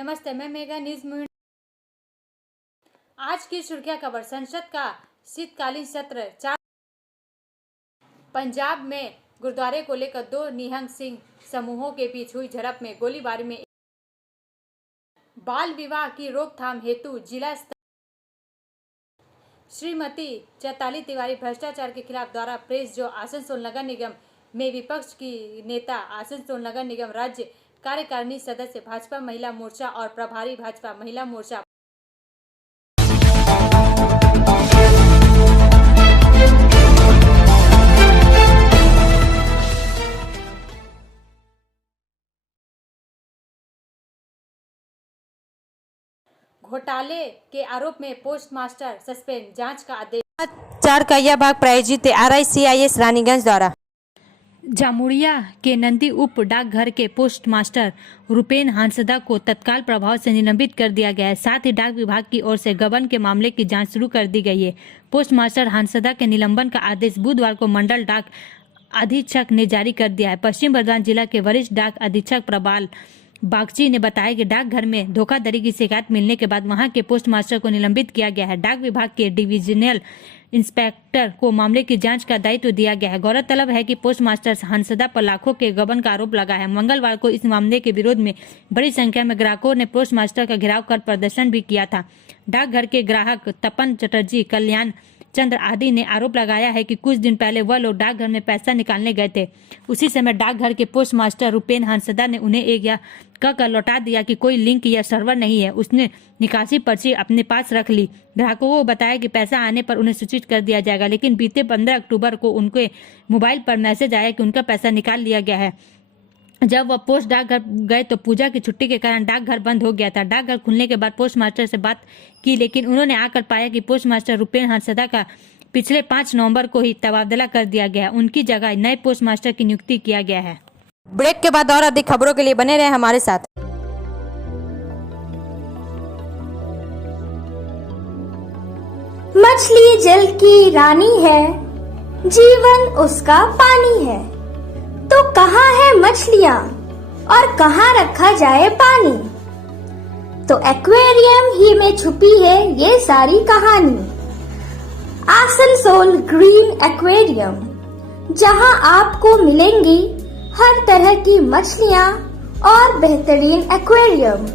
नमस्ते, मैं mega news में। आज की सुर्खियां खबर। संसद का शीतकालीन सत्र 4। पंजाब में गुरुद्वारे को लेकर दो निहंग सिंह समूहों के बीच हुई झड़प में गोलीबारी में बाल विवाह की रोकथाम हेतु जिला स्तर श्रीमती चैताली तिवारी भ्रष्टाचार के खिलाफ द्वारा प्रेस जो आसनसोल नगर निगम में विपक्ष की नेता आसनसोल नगर निगम राज्य कार्यकारिणी सदस्य भाजपा महिला मोर्चा और प्रभारी भाजपा महिला मोर्चा घोटाले के आरोप में पोस्टमास्टर सस्पेंड, जांच का आदेश। 4 का यह भाग प्रायोजित RICIS रानीगंज द्वारा। जामुड़िया के नंदी उप डाकघर के पोस्टमास्टर रुपेन हांसदा को तत्काल प्रभाव से निलंबित कर दिया गया है। साथ ही डाक विभाग की ओर से गबन के मामले की जांच शुरू कर दी गई है। पोस्टमास्टर हांसदा के निलंबन का आदेश बुधवार को मंडल डाक अधीक्षक ने जारी कर दिया है। पश्चिम बर्धमान जिला के वरिष्ठ डाक अधीक्षक प्रबाल बागची ने बताया कि डाकघर में धोखाधड़ी की शिकायत मिलने के बाद वहां के पोस्टमास्टर को निलंबित किया गया है। डाक विभाग के डिविजनल इंस्पेक्टर को मामले की जांच का दायित्व दिया गया है। गौरतलब है कि पोस्टमास्टर हांसदा पर लाखों के गबन का आरोप लगा है। मंगलवार को इस मामले के विरोध में बड़ी संख्या में ग्राहकों ने पोस्टमास्टर का घेराव कर प्रदर्शन भी किया था। डाकघर के ग्राहक तपन चटर्जी, कल्याण चंद्र आदि ने आरोप लगाया है कि कुछ दिन पहले वह लोग डाकघर में पैसा निकालने गए थे। उसी समय डाकघर के पोस्टमास्टर रुपेन हांसदा ने उन्हें एक या कहकर लौटा दिया कि कोई लिंक या सर्वर नहीं है। उसने निकासी पर्ची अपने पास रख ली। ग्राहकों को बताया कि पैसा आने पर उन्हें सूचित कर दिया जाएगा, लेकिन बीते 15 अक्टूबर को उनके मोबाइल पर मैसेज आया कि उनका पैसा निकाल लिया गया है। जब वह पोस्ट डाकघर गए तो पूजा की छुट्टी के कारण डाकघर बंद हो गया था। डाकघर खुलने के बाद पोस्टमास्टर से बात की, लेकिन उन्होंने आकर पाया कि पोस्टमास्टर रुपेन हांसदा का पिछले 5 नवंबर को ही तबादला कर दिया गया। उनकी जगह नए पोस्टमास्टर की नियुक्ति किया गया है। ब्रेक के बाद और अधिक खबरों के लिए बने रहे हमारे साथ। मछली जल की रानी है, जीवन उसका पानी है, तो कहाँ है मछलियाँ और कहाँ रखा जाए पानी? तो एक्वेरियम ही में छुपी है ये सारी कहानी। आसनसोल ग्रीन एक्वेरियम, जहाँ आपको मिलेंगी हर तरह की मछलियाँ और बेहतरीन एक्वेरियम।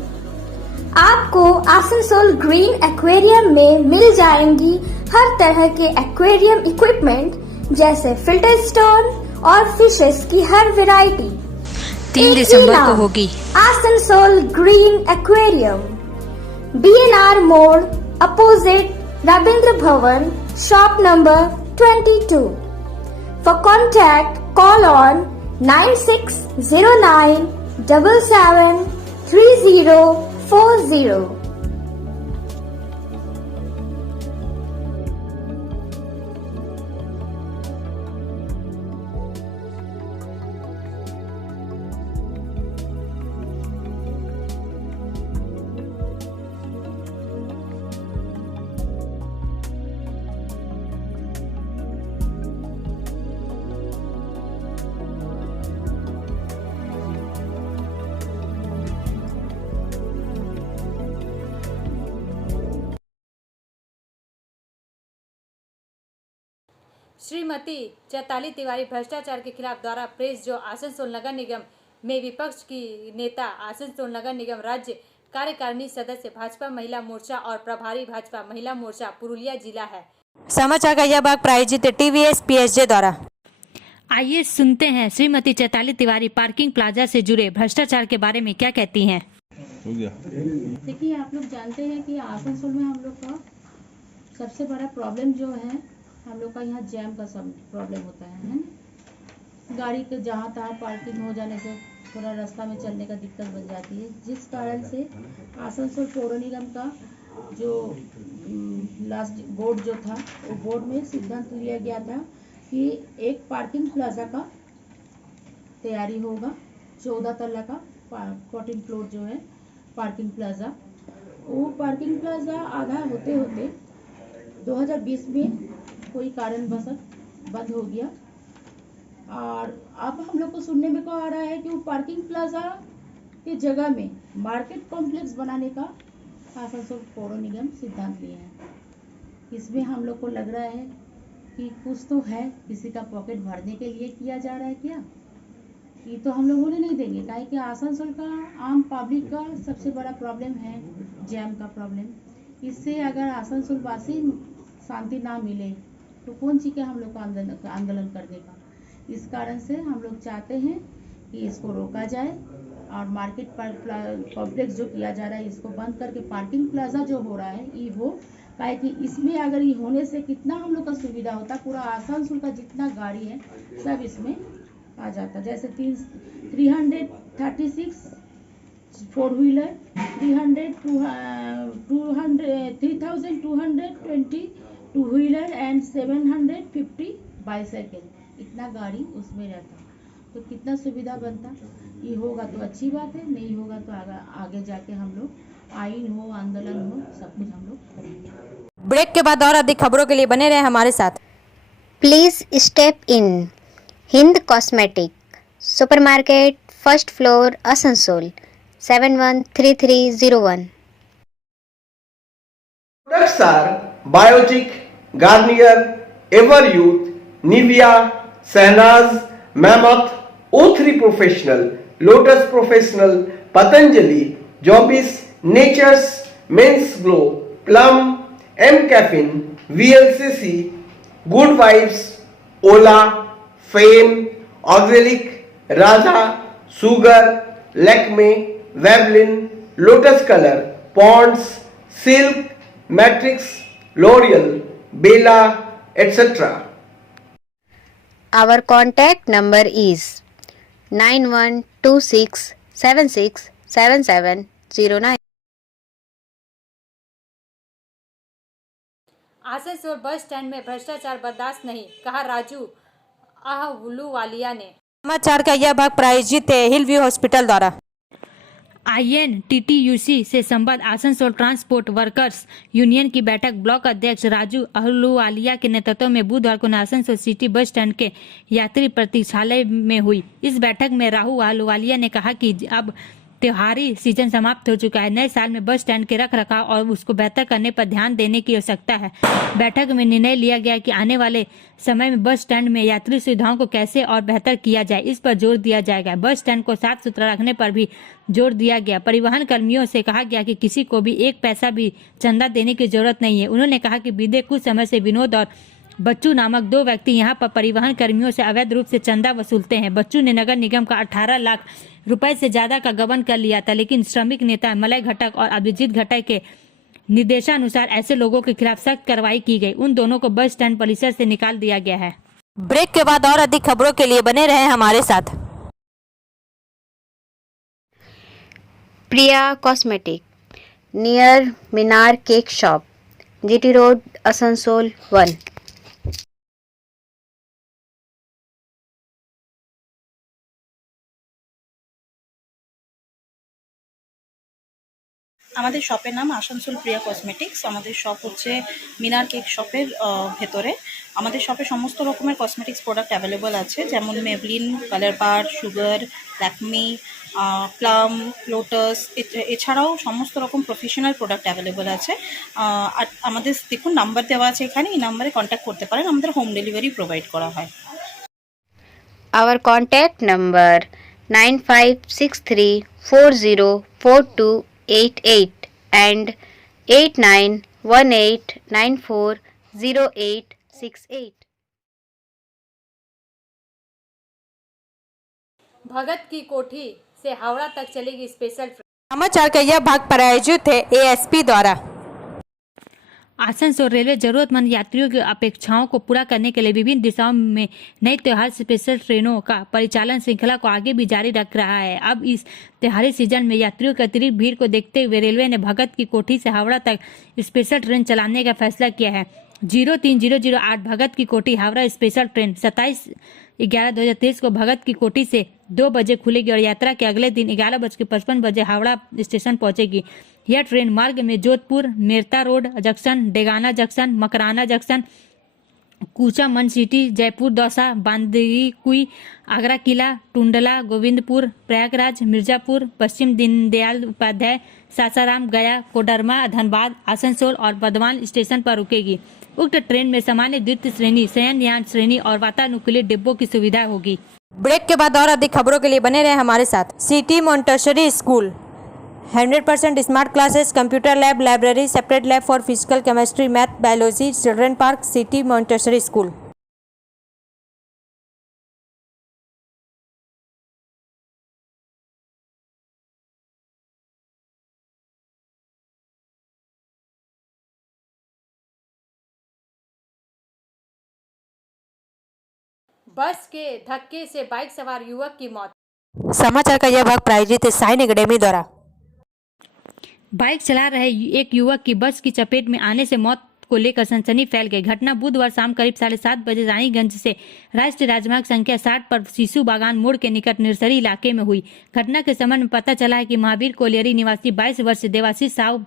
आपको आसनसोल ग्रीन एक्वेरियम में मिल जाएंगी हर तरह के एक्वेरियम इक्विपमेंट, जैसे फिल्टर स्टोन और फिशेस की हर वैरायटी। 3 दिसंबर को होगी। आसनसोल ग्रीन एक्वेरियम, BNR मोड़, opposite Ravindra Bhavan, shop number 22। For contact call on 9609773040। Shrimati Chaitali Tiwari भ्रष्टाचार के खिलाफ द्वारा प्रेस जो आसनसोल नगर निगम में विपक्ष की नेता आसनसोल नगर निगम राज्य कार्यकारिणी सदस्य भाजपा महिला मोर्चा और प्रभारी भाजपा महिला मोर्चा पुरुलिया जिला है। समाचार का यह भाग प्रायोजित TVS PSJ द्वारा। आइए सुनते हैं श्रीमती चैताली तिवारी पार्किंग प्लाजा से जुड़े भ्रष्टाचार के बारे में क्या कहती हैं। देखिए, आप लोग जानते हैं कि आसनसोल में हम लोग का सबसे बड़ा प्रॉब्लम जो है, हम लोग का यहाँ जैम का सब प्रॉब्लम होता है ना। गाड़ी के जहाँ तहाँ पार्किंग हो जाने से थोड़ा रास्ता में चलने का दिक्कत बन जाती है, जिस कारण से आसनसोल पौर निगम का जो लास्ट बोर्ड जो था, वो बोर्ड में सिद्धांत लिया गया था कि एक पार्किंग प्लाजा का तैयारी होगा। 14 तल्ला का 14 फ्लोर जो है पार्किंग प्लाजा, वो पार्किंग प्लाजा आधा होते होते 2020 में कोई कारणवश बंद हो गया। और अब हम लोग को सुनने में को आ रहा है कि वो पार्किंग प्लाजा के जगह में मार्केट कॉम्प्लेक्स बनाने का आसनसोल पौर निगम सिद्धांत लिए हैं। इसमें हम लोग को लग रहा है कि कुछ तो है, किसी का पॉकेट भरने के लिए किया जा रहा है क्या, ये तो हम लोग होने नहीं देंगे। काहे कि आसनसोल का आम पब्लिक का सबसे बड़ा प्रॉब्लम है जैम का प्रॉब्लम। इससे अगर आसनसोल वासी शांति ना मिले तो कौन सी क्या हम लोग को आंदोलन करने का। इस कारण से हम लोग चाहते हैं कि इसको रोका जाए और मार्केट कॉम्प्लेक्स जो किया जा रहा है इसको बंद करके पार्किंग प्लाजा जो हो रहा है ये हो। काहे कि इसमें अगर ये होने से कितना हम लोग का सुविधा होता, पूरा आसनसोल का जितना गाड़ी है सब इसमें आ जाता। जैसे 336 four wheeler, 3220 two wheeler and 750 bicycle, इतना गाड़ी उसमें रहता तो कितना सुविधा बनता। ये होगा तो अच्छी बात है, नहीं होगा तो आगे जाके हम लोग आइन हो, आंदोलन हो, सब कुछ हम लोग करेंगे। ब्रेक के बाद और अधिक खबरों के लिए बने रहे हमारे साथ। Please step in Hind Cosmetic Supermarket, first floor, Asansol, 713301. Products are Biotic, Garnier, Everyouth, Nivea, Sahnaz, Mammoth, O3 Professional, Lotus Professional, Patanjali, Jobis, Nature's, Men's Glow, Plum, M Caffeine, VLCC, Good Vibes, Ola, Fame, Auxilic, Raja, Sugar, Lakme, Vavlin, Lotus Color, Ponds, Silk, Matrix, L'Oreal, Bella, etc. Our contact number is 9126767709. Asansol bus stand में भ्रष्टाचार बर्दाश्त नहीं, कहा राजू आहलूवालिया ने। समाचार का यह भाग प्रायोजित है हिल व्यू हॉस्पिटल द्वारा। INTTUC से संबद्ध आसनसोल ट्रांसपोर्ट वर्कर्स यूनियन की बैठक ब्लॉक अध्यक्ष राजू अहलूवालिया के नेतृत्व में बुधवार को आसनसोल सिटी बस स्टैंड के यात्री प्रतीक्षालय में हुई। इस बैठक में राहु अहलूवालिया ने कहा कि अब त्योहारी सीजन समाप्त हो चुका है, नए साल में बस स्टैंड के रख रखाव और उसको बेहतर करने पर ध्यान देने की आवश्यकता है। बैठक में निर्णय लिया गया कि आने वाले समय में बस स्टैंड में यात्री सुविधाओं को कैसे और बेहतर किया जाए, इस पर जोर दिया जाएगा। बस स्टैंड को साफ सुथरा रखने पर भी जोर दिया गया। परिवहन कर्मियों से कहा गया कि किसी को भी एक पैसा भी चंदा देने की जरूरत नहीं है। उन्होंने कहा कि बीते कुछ समय से विनोद और बच्चू नामक दो व्यक्ति यहां पर परिवहन कर्मियों से अवैध रूप से चंदा वसूलते हैं। बच्चू ने नगर निगम का 18 लाख रुपए से ज्यादा का गबन कर लिया था, लेकिन श्रमिक नेता मलय घटक और अभिजीत घटक के निर्देशानुसार ऐसे लोगों के खिलाफ सख्त कार्रवाई की गई। उन दोनों को बस स्टैंड परिसर से निकाल दिया गया है। ब्रेक के बाद और अधिक खबरों के लिए बने रहे हमारे साथ। Priya Cosmetic near Minar Cake Shop, GT Road, Asansol 1. আমাদের শপের নাম আসানসোল প্রিয়া কসমেটিক্স। আমাদের শপ হচ্ছে মিনার কেক শপের ভেতরে। আমাদের শপে সমস্ত রকমের কসমেটিক্স প্রোডাক্ট অ্যাভেলেবল আছে, যেমন মেভলিন, কালার বার, সুগার, ল্যাকমি, প্লাম, লোটাস, এছাড়াও সমস্ত রকম প্রফেশনাল প্রোডাক্ট অ্যাভেলেবল আছে। আর আমাদের দেখুন নাম্বার দেওয়া আছে এখানে, এই নাম্বারে কন্ট্যাক্ট করতে পারেন। আমাদের হোম ডেলিভারি প্রোভাইড করা হয়। Our contact number 9563404288 and 8918940868. भगत की कोठी से हावड़ा तक चलेगी स्पेशल ट्रेन। समाचार का यह भाग प्रायोजित है ASP द्वारा। आसनसोल रेलवे जरूरतमंद यात्रियों की अपेक्षाओं को पूरा करने के लिए विभिन्न दिशाओं में नई त्योहार स्पेशल ट्रेनों का परिचालन श्रृंखला को आगे भी जारी रख रहा है। अब इस त्योहारी सीजन में यात्रियों की अतिरिक्त भीड़ को देखते हुए रेलवे ने भगत की कोठी से हावड़ा तक स्पेशल ट्रेन चलाने का फैसला किया है। 03008 भगत की कोठी हावड़ा स्पेशल ट्रेन 27/11/2023 को भगत की कोठी से 2 बजे खुलेगी और यात्रा के अगले दिन 11:55 बजे हावड़ा स्टेशन पहुंचेगी। यह ट्रेन मार्ग में Jodhpur, Merta road junction, Degana junction, Makrana junction, कूचा मन सिटी, जयपुर दौसा, बांदीकुई, आगरा किला, टुंडला, गोविंदपुर, प्रयागराज, मिर्जापुर, पश्चिम दीनदयाल उपाध्याय, सासाराम, गया, कोडरमा, धनबाद, आसनसोल और बर्धमान स्टेशन पर रुकेगी। उक्त ट्रेन में सामान्य द्वितीय श्रेणी, शयनयान श्रेणी और वातानुकूलित डिब्बों की सुविधा होगी। ब्रेक के बाद और अधिक खबरों के लिए बने रहे हमारे साथ। City Montessori school 100% smart classes, computer lab, library, separate lab for physical, chemistry, math, biology, children park, city Montessori school. बस के धक्के से बाइक सवार युवक की मौत। समाचार का यह भाग प्रायोजित है साइन एकेडमी द्वारा। बाइक चला रहे एक युवक की बस की चपेट में आने से मौत को लेकर सनसनी फैल गई। घटना बुधवार शाम करीब 7:30 बजे रानीगंज से राष्ट्रीय राजमार्ग संख्या 60 पर शिशु बागान मोड़ के निकट नर्सरी इलाके में हुई। घटना के संबंध में पता चला है कि महावीर कोलियरी निवासी 22 वर्षीय देवाशीष साहू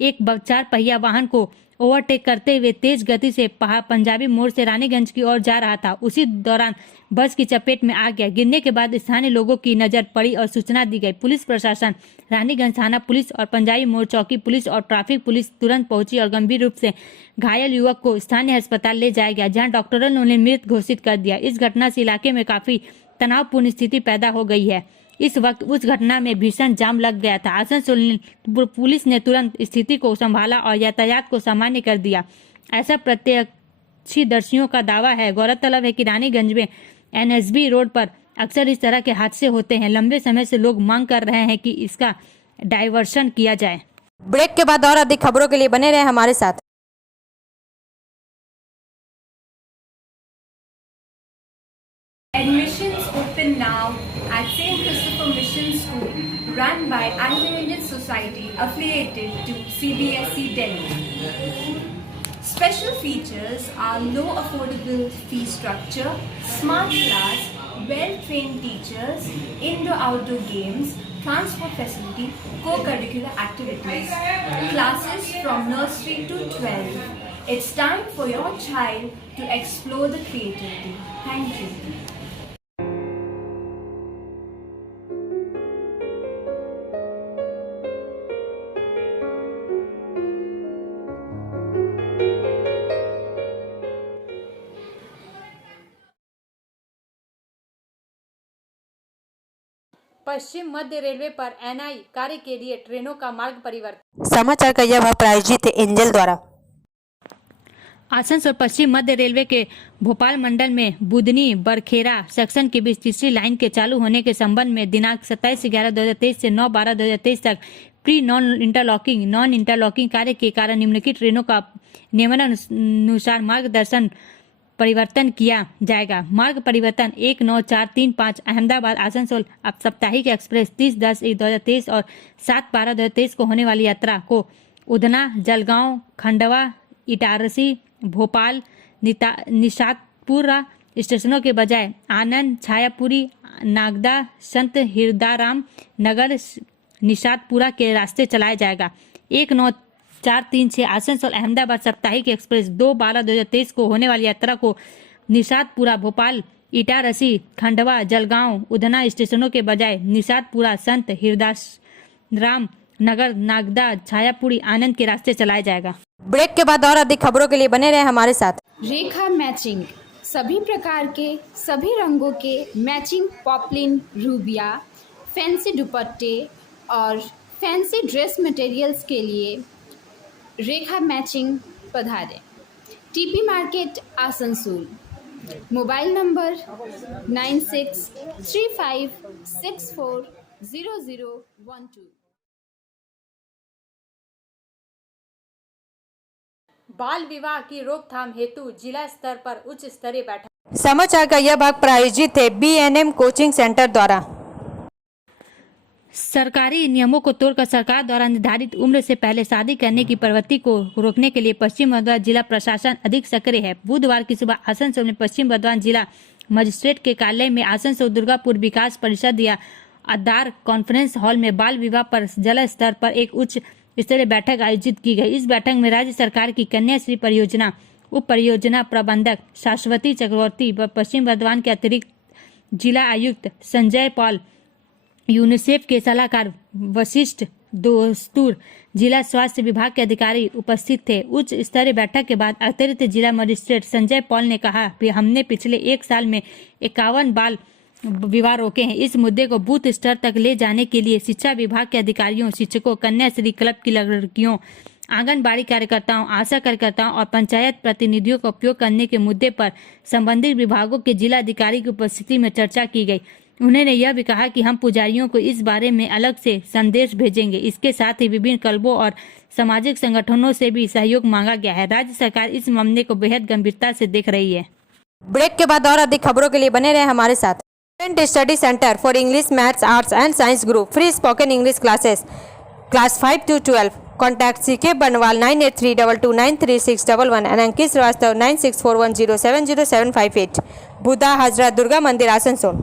एक 4 पहिया वाहन को ओवरटेक करते हुए तेज गति से पंजाबी मोड़ से रानीगंज की ओर जा रहा था। उसी दौरान बस की चपेट में आ गया। गिरने के बाद स्थानीय लोगों की नजर पड़ी और सूचना दी गई। पुलिस प्रशासन, रानीगंज थाना पुलिस और पंजाबी मोड़ चौकी पुलिस और ट्रैफिक पुलिस तुरंत पहुंची और गंभीर रूप से घायल युवक को स्थानीय अस्पताल ले जाया गया, जहां डॉक्टरों ने उन्हें मृत घोषित कर दिया। इस घटना से इलाके में काफी तनावपूर्ण स्थिति पैदा हो गई है। इस वक्त उस घटना में भीषण जाम लग गया था। आसनसोल पुलिस ने तुरंत स्थिति को संभाला और यातायात को सामान्य कर दिया, ऐसा प्रत्यक्षदर्शियों का दावा है। गौरतलब है कि रानीगंज में NSB रोड पर अक्सर इस तरह के हादसे होते हैं। लंबे समय से लोग मांग कर रहे हैं कि इसका डायवर्शन किया जाए। ब्रेक के बाद और अधिक खबरों के लिए बने रहे हमारे साथ। Admissions open now at St. Christopher Mission School, run by Anglo-Indian Society affiliated to CBSE Delhi. Special features are low affordable fee structure, smart class, well-trained teachers, indoor-outdoor games, transport facility, co-curricular activities, classes from nursery to 12. It's time for your child to explore the creativity. Thank you. Paschim Madhya railway पर NI कार्य के लिए ट्रेनों का मार्ग परिवर्तन। समाचार का यह भाग प्रायोजित है एंजल द्वारा। आसनसोल पश्चिम मध्य रेलवे के भोपाल मंडल में बुधनी बरखेरा सेक्शन के बीच तीसरी लाइन के चालू होने के संबंध में दिनांक 27/11/2023 से 9/12/2023 तक प्री नॉन इंटरलॉकिंग कार्य के कारण निम्नलिखित ट्रेनों का नियमानुसार मार्गदर्शन परिवर्तन किया जाएगा। मार्ग परिवर्तन 19435 अहमदाबाद आसनसोल अब साप्ताहिक एक्सप्रेस 30/10/2023 और 7/12/2023 को होने वाली यात्रा को उधना, जलगांव, खंडवा, इटारसी, भोपाल, निशातपुरा स्टेशनों के बजाय आनंद, छायापुरी, नागदा, संत हिरदाराम नगर, निशातपुरा के रास्ते चलाया जाएगा। 19436 आसनसोल अहमदाबाद साप्ताहिक एक्सप्रेस 2/12/2023 को होने वाली यात्रा को निशातपुरा, भोपाल, इटारसी, खंडवा, जलगांव, उधना स्टेशनों के बजाय निशातपुरा, संत हिरदाराम नगर, नागदा, छायापुरी, आनंद के रास्ते चलाया जाएगा। ब्रेक के बाद और अधिक खबरों के लिए बने रहे हमारे साथ। रेखा मैचिंग, सभी प्रकार के सभी रंगों के मैचिंग पॉपलिन, रूबिया, फैंसी दुपट्टे और फैंसी ड्रेस मटेरियल्स के लिए रेखा मैचिंग पधारें। TP market Asansol. Mobile number 9635640012। बाल विवाह की रोकथाम हेतु जिला स्तर पर उच्च स्तरीय बैठक। समाचार का यह भाग प्रायोजित है BNM कोचिंग सेंटर द्वारा। सरकारी नियमों को तोड़कर सरकार द्वारा निर्धारित उम्र से पहले शादी करने की प्रवृत्ति को रोकने के लिए पश्चिम बर्धमान जिला प्रशासन अधिक सक्रिय है। बुधवार की सुबह आसनसोल में पश्चिम बर्धमान जिला मजिस्ट्रेट के कार्यालय में आसनसोल दुर्गापुर विकास परिषद या आधार कॉन्फ्रेंस हॉल में बाल विवाह पर जिला स्तर पर एक उच्च स्तरीय बैठक आयोजित की गई। इस बैठक में राज्य सरकार की कन्याश्री परियोजना उप परियोजना प्रबंधक शाश्वती चक्रवर्ती व पश्चिम बर्धमान के अतिरिक्त जिला आयुक्त संजय पॉल, यूनिसेफ के सलाहकार वशिष्ठ दोस्तुर, जिला स्वास्थ्य विभाग के अधिकारी उपस्थित थे। उच्च स्तरीय बैठक के बाद अतिरिक्त जिला मजिस्ट्रेट संजय पॉल ने कहा कि हमने पिछले 1 साल में 51 बाल विवाह रोके हैं। इस मुद्दे को बूथ स्तर तक ले जाने के लिए शिक्षा विभाग के अधिकारियों, शिक्षकों, कन्याश्री क्लब की लड़कियों, आंगनबाड़ी कार्यकर्ताओं, आशा कार्यकर्ताओं और पंचायत प्रतिनिधियों का उपयोग करने के मुद्दे पर संबंधित विभागों के जिला अधिकारी की उपस्थिति में चर्चा की गई। उन्होंने यह भी कहा कि हम पुजारियों को इस बारे में अलग से संदेश भेजेंगे। इसके साथ ही विभिन्न क्लबों और सामाजिक संगठनों से भी सहयोग मांगा गया है। राज्य सरकार इस मामले को बेहद गंभीरता से देख रही है। ब्रेक के बाद और अधिक खबरों के लिए बने रहे हमारे साथ। Student study centre for English, maths, arts and science group, free spoken English classes, class 5 to 12। Contact CK बनवाल 9832293611 एंड अंकित श्रीवास्तव 9641070758। बुधा हाजरा दुर्गा मंदिर, आसनसोल।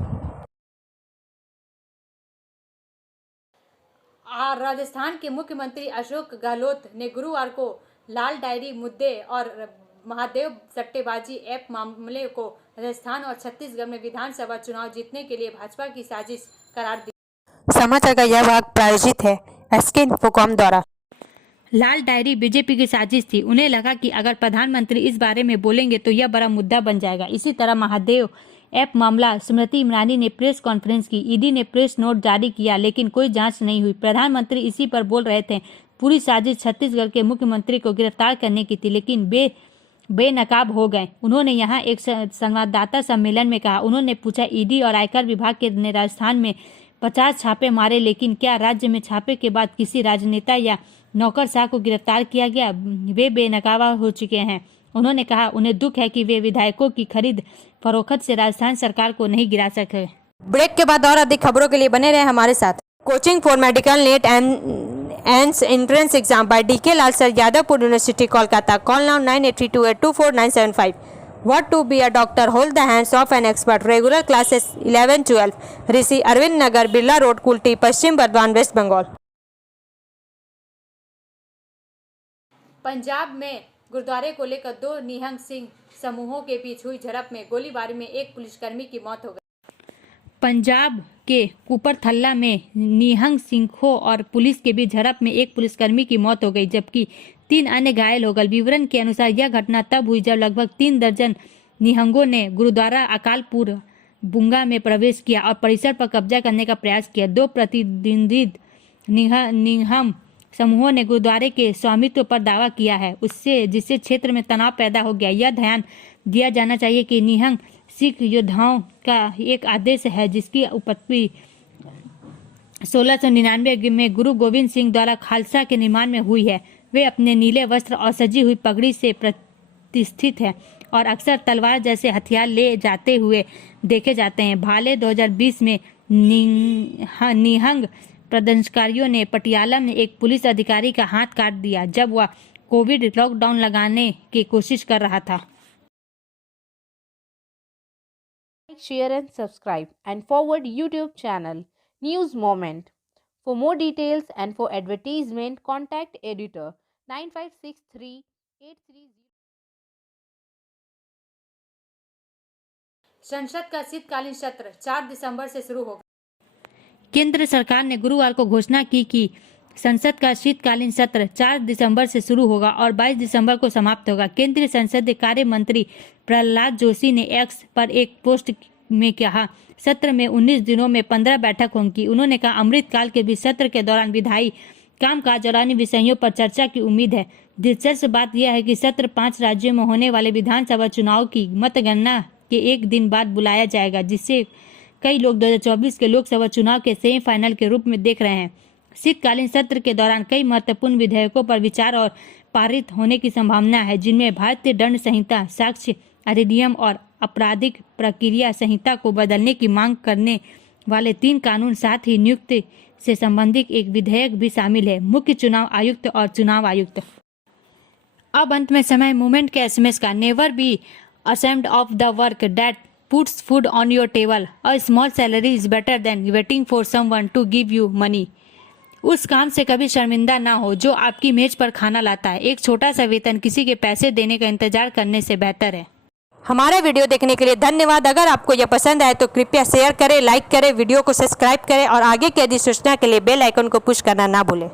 राजस्थान के मुख्यमंत्री अशोक गहलोत ने गुरुवार को लाल डायरी मुद्दे और महादेव सट्टेबाजी ऐप मामले को राजस्थान और छत्तीसगढ़ में विधानसभा चुनाव जीतने के लिए भाजपा की साजिश करार दी। समाचार का यह भाग प्रायोजित है SK इन्फोकॉम द्वारा। लाल डायरी बीजेपी की साजिश थी। उन्हें लगा कि अगर प्रधानमंत्री इस बारे में बोलेंगे तो यह बड़ा मुद्दा बन जाएगा। इसी तरह महादेव ऐप मामला, स्मृति ईरानी ने प्रेस कॉन्फ्रेंस की, ईडी ने प्रेस नोट जारी किया, लेकिन कोई जांच नहीं हुई। प्रधानमंत्री इसी पर बोल रहे थे। पूरी साजिश छत्तीसगढ़ के मुख्यमंत्री को गिरफ्तार करने की थी, लेकिन बेनकाब हो गए। उन्होंने यहाँ एक संवाददाता सम्मेलन में कहा। उन्होंने पूछा, ईडी और आयकर विभाग के ने राजस्थान में 50 छापे मारे, लेकिन क्या राज्य में छापे के बाद किसी राजनेता या नौकरशाह को गिरफ्तार किया गया? वे बेनकाब हो चुके हैं। उन्होंने कहा उन्हें दुख है कि वे विधायकों की खरीद फरोख्त से राजस्थान सरकार को नहीं गिरा सके। ब्रेक के बाद और अधिक खबरों के लिए बने रहे हमारे साथ। Coaching for medical NET and entrance exam by DK Lal sir, Jadavpur university, Kolkata. Call now 9832824975। What to be a doctor? Hold the hands of an expert. Regular classes 11-12. Rishi Arvind Nagar, Birla road, Kulti, Paschim Bardhaman, waste Bengal. Punjab में गुरुद्वारे को लेकर 2 निहंग सिंह समूहों के बीच हुई झड़प में गोलीबारी में एक पुलिसकर्मी की मौत हो गई। पंजाब के कुपरथल्ला में निहंग सिंहों और पुलिस के बीच झड़प में एक पुलिसकर्मी की मौत हो गई, जबकि 3 अन्य घायल हो गए। विवरण के अनुसार यह घटना तब हुई जब लगभग 3 दर्जन निहंगों ने गुरुद्वारा अकालपुर बुंगा में प्रवेश किया और परिसर पर कब्जा करने का प्रयास किया। 2 प्रतिद्वंद्वी निहंग समूहों ने गुरुद्वारे के स्वामित्व पर दावा किया है, जिससे क्षेत्र में तनाव पैदा हो गया। यह ध्यान दिया जाना चाहिए कि निहंग सिख योद्धाओं का एक आदेश है, जिसकी उत्पत्ति 1699 में गुरु गोविंद सिंह द्वारा खालसा के निर्माण में हुई है। वे अपने नीले वस्त्र और सजी हुई पगड़ी से प्रतिष्ठित है और अक्सर तलवार जैसे हथियार ले जाते हुए देखे जाते हैं। भाले 2020 में निहंग प्रदर्शनकारियों ने पटियाला में एक पुलिस अधिकारी का हाथ काट दिया जब वह कोविड लॉकडाउन लगाने की कोशिश कर रहा था। Share and subscribe and forward YouTube channel News Moment. For more details and for advertisement, contact editor 956383. संसद का शीतकालीन सत्र 4 दिसंबर से शुरू होगा। केंद्र सरकार ने गुरुवार को घोषणा की कि संसद का शीतकालीन सत्र 4 दिसंबर से शुरू होगा और 22 दिसंबर को समाप्त होगा। केंद्रीय संसदीय कार्य मंत्री प्रहलाद जोशी ने एक्स पर एक पोस्ट में कहा, सत्र में 19 दिनों में 15 बैठक होंगी। उन्होंने कहा, अमृतकाल के बीच सत्र के दौरान विधायी कामकाज और अन्य विषयों पर चर्चा की उम्मीद है। दिलचस्प बात यह है कि सत्र 5 राज्यों में होने वाले विधानसभा चुनाव की मतगणना के एक दिन बाद बुलाया जाएगा, जिससे कई लोग 2024 के लोकसभा चुनाव के सेमीफाइनल के रूप में देख रहे हैं। शीतकालीन सत्र के दौरान कई महत्वपूर्ण विधेयकों पर विचार और पारित होने की संभावना है, जिनमें भारतीय दंड संहिता, साक्ष्य अधिनियम और आपराधिक प्रक्रिया संहिता को बदलने की मांग करने वाले 3 कानून, साथ ही नियुक्ति से संबंधित एक विधेयक भी शामिल है, मुख्य चुनाव आयुक्त और चुनाव आयुक्त। अब अंत में समय मूवमेंट के SMS का। Never be ashamed of the work that puts food on your table. A small salary is better than waiting for someone to give you money. उस काम से कभी शर्मिंदा ना हो जो आपकी मेज पर खाना लाता है। एक छोटा सा वेतन किसी के पैसे देने का इंतजार करने से बेहतर है। हमारा वीडियो देखने के लिए धन्यवाद। अगर आपको यह पसंद आए तो कृपया शेयर करें, लाइक करें, वीडियो को सब्सक्राइब करें और आगे की अधिसूचना के लिए बेल आइकन को पुश करना ना भूलें।